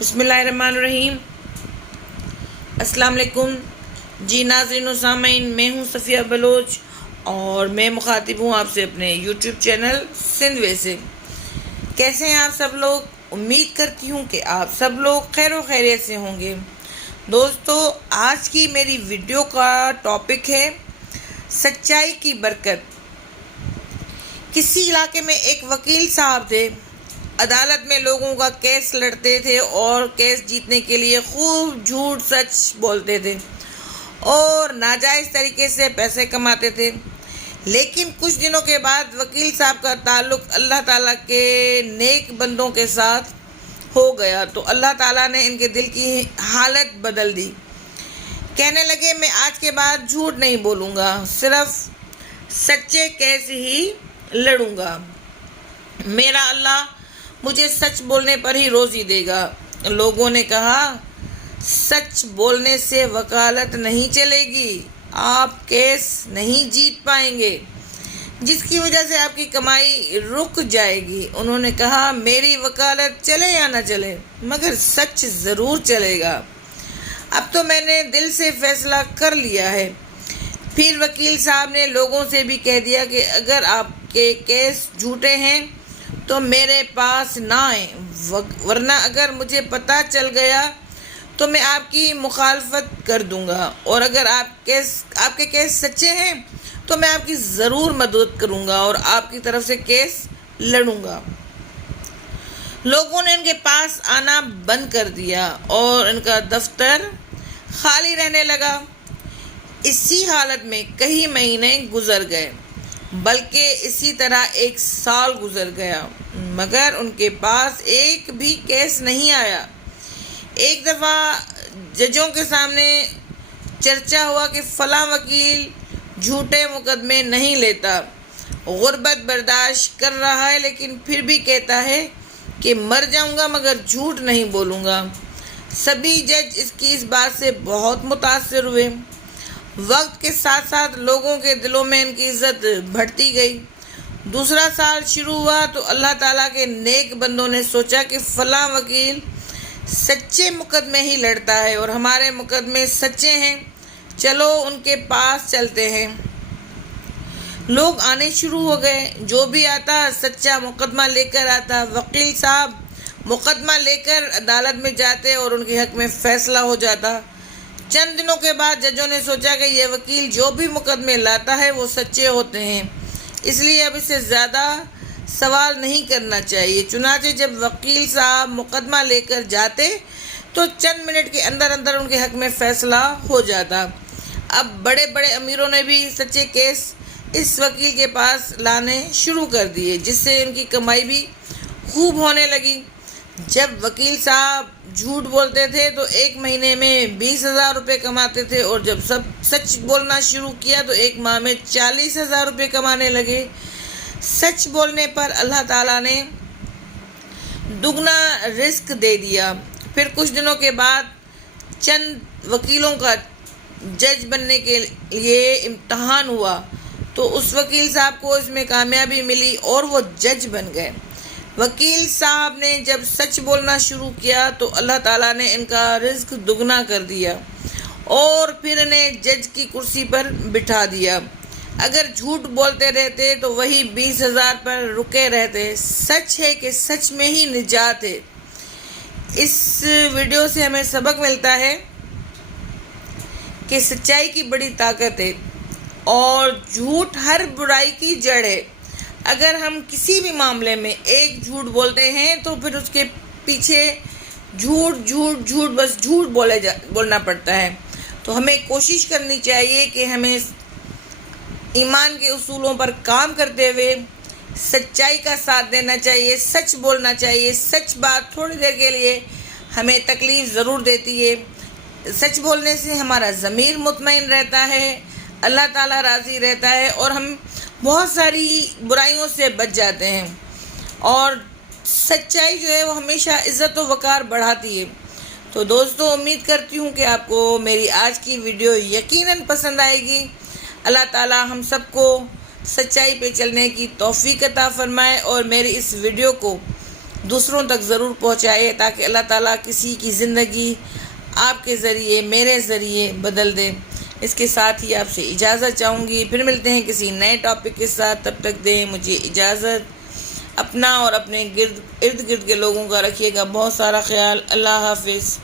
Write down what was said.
بسم اللہ الرحمن الرحیم۔ السلام علیکم جی ناظرین و سامعین، میں ہوں صفیہ بلوچ اور میں مخاطب ہوں آپ سے اپنے یوٹیوب چینل سندھ وے سے۔ کیسے ہیں آپ سب لوگ؟ امید کرتی ہوں کہ آپ سب لوگ خیر و خیریت سے ہوں گے۔ دوستو، آج کی میری ویڈیو کا ٹاپک ہے سچائی کی برکت۔ کسی علاقے میں ایک وکیل صاحب تھے۔ عدالت میں لوگوں کا کیس لڑتے تھے اور کیس جیتنے کے لیے خوب جھوٹ سچ بولتے تھے اور ناجائز طریقے سے پیسے کماتے تھے۔ لیکن کچھ دنوں کے بعد وکیل صاحب کا تعلق اللہ تعالیٰ کے نیک بندوں کے ساتھ ہو گیا تو اللہ تعالیٰ نے ان کے دل کی حالت بدل دی۔ کہنے لگے، میں آج کے بعد جھوٹ نہیں بولوں گا، صرف سچے کیس ہی لڑوں گا۔ میرا اللہ مجھے سچ بولنے پر ہی روزی دے گا۔ لوگوں نے کہا، سچ بولنے سے وکالت نہیں چلے گی، آپ کیس نہیں جیت پائیں گے، جس کی وجہ سے آپ کی کمائی رک جائے گی۔ انہوں نے کہا، میری وکالت چلے یا نہ چلے مگر سچ ضرور چلے گا۔ اب تو میں نے دل سے فیصلہ کر لیا ہے۔ پھر وکیل صاحب نے لوگوں سے بھی کہہ دیا کہ اگر آپ کے کیس جھوٹے ہیں تو میرے پاس نہ آئیں، ورنہ اگر مجھے پتہ چل گیا تو میں آپ کی مخالفت کر دوں گا، اور اگر آپ کے کیس سچے ہیں تو میں آپ کی ضرور مدد کروں گا اور آپ کی طرف سے کیس لڑوں گا۔ لوگوں نے ان کے پاس آنا بند کر دیا اور ان کا دفتر خالی رہنے لگا۔ اسی حالت میں کئی مہینے گزر گئے، بلکہ اسی طرح ایک سال گزر گیا، مگر ان کے پاس ایک بھی کیس نہیں آیا۔ ایک دفعہ ججوں کے سامنے چرچا ہوا کہ فلاں وکیل جھوٹے مقدمے نہیں لیتا، غربت برداشت کر رہا ہے، لیکن پھر بھی کہتا ہے کہ مر جاؤں گا مگر جھوٹ نہیں بولوں گا۔ سبھی جج اس بات سے بہت متاثر ہوئے۔ وقت کے ساتھ ساتھ لوگوں کے دلوں میں ان کی عزت بڑھتی گئی۔ دوسرا سال شروع ہوا تو اللہ تعالیٰ کے نیک بندوں نے سوچا کہ فلاں وکیل سچے مقدمے ہی لڑتا ہے اور ہمارے مقدمے سچے ہیں، چلو ان کے پاس چلتے ہیں۔ لوگ آنے شروع ہو گئے، جو بھی آتا سچا مقدمہ لے کر آتا۔ وکیل صاحب مقدمہ لے کر عدالت میں جاتے اور ان کے حق میں فیصلہ ہو جاتا۔ چند دنوں کے بعد ججوں نے سوچا کہ یہ وکیل جو بھی مقدمے لاتا ہے وہ سچے ہوتے ہیں، اس لیے اب اس سے زیادہ سوال نہیں کرنا چاہیے۔ چنانچہ جب وکیل صاحب مقدمہ لے کر جاتے تو چند منٹ کے اندر اندر ان کے حق میں فیصلہ ہو جاتا۔ اب بڑے بڑے امیروں نے بھی سچے کیس اس وکیل کے پاس لانے شروع کر دیے، جس سے ان کی کمائی بھی خوب ہونے لگی۔ جب وکیل صاحب جھوٹ بولتے تھے تو ایک مہینے میں 20,000 روپے کماتے تھے، اور جب سب سچ بولنا شروع کیا تو ایک ماہ میں 40,000 روپے کمانے لگے۔ سچ بولنے پر اللہ تعالیٰ نے دگنا رزق دے دیا۔ پھر کچھ دنوں کے بعد چند وکیلوں کا جج بننے کے لیے امتحان ہوا تو اس وکیل صاحب کو اس میں کامیابی ملی اور وہ جج بن گئے۔ وکیل صاحب نے جب سچ بولنا شروع کیا تو اللہ تعالیٰ نے ان کا رزق دگنا کر دیا اور پھر انہیں جج کی کرسی پر بٹھا دیا۔ اگر جھوٹ بولتے رہتے تو وہی 20,000 پر رکے رہتے۔ سچ ہے کہ سچ میں ہی نجات ہے۔ اس ویڈیو سے ہمیں سبق ملتا ہے کہ سچائی کی بڑی طاقت ہے اور جھوٹ ہر برائی کی جڑ ہے۔ اگر ہم کسی بھی معاملے میں ایک جھوٹ بولتے ہیں تو پھر اس کے پیچھے جھوٹ بس جھوٹ بولنا پڑتا ہے۔ تو ہمیں کوشش کرنی چاہیے کہ ہمیں ایمان کے اصولوں پر کام کرتے ہوئے سچائی کا ساتھ دینا چاہیے، سچ بولنا چاہیے۔ سچ بات تھوڑی دیر کے لیے ہمیں تکلیف ضرور دیتی ہے، سچ بولنے سے ہمارا ضمیر مطمئن رہتا ہے، اللہ تعالیٰ راضی رہتا ہے اور ہم بہت ساری برائیوں سے بچ جاتے ہیں، اور سچائی جو ہے وہ ہمیشہ عزت و وقار بڑھاتی ہے۔ تو دوستو، امید کرتی ہوں کہ آپ کو میری آج کی ویڈیو یقیناً پسند آئے گی۔ اللہ تعالیٰ ہم سب کو سچائی پہ چلنے کی توفیق عطا فرمائے اور میری اس ویڈیو کو دوسروں تک ضرور پہنچائے تاکہ اللہ تعالیٰ کسی کی زندگی آپ کے ذریعے، میرے ذریعے بدل دے۔ اس کے ساتھ ہی آپ سے اجازت چاہوں گی، پھر ملتے ہیں کسی نئے ٹاپک کے ساتھ، تب تک دیں مجھے اجازت۔ اپنا اور اپنے ارد گرد کے لوگوں کا رکھیے گا بہت سارا خیال۔ اللہ حافظ۔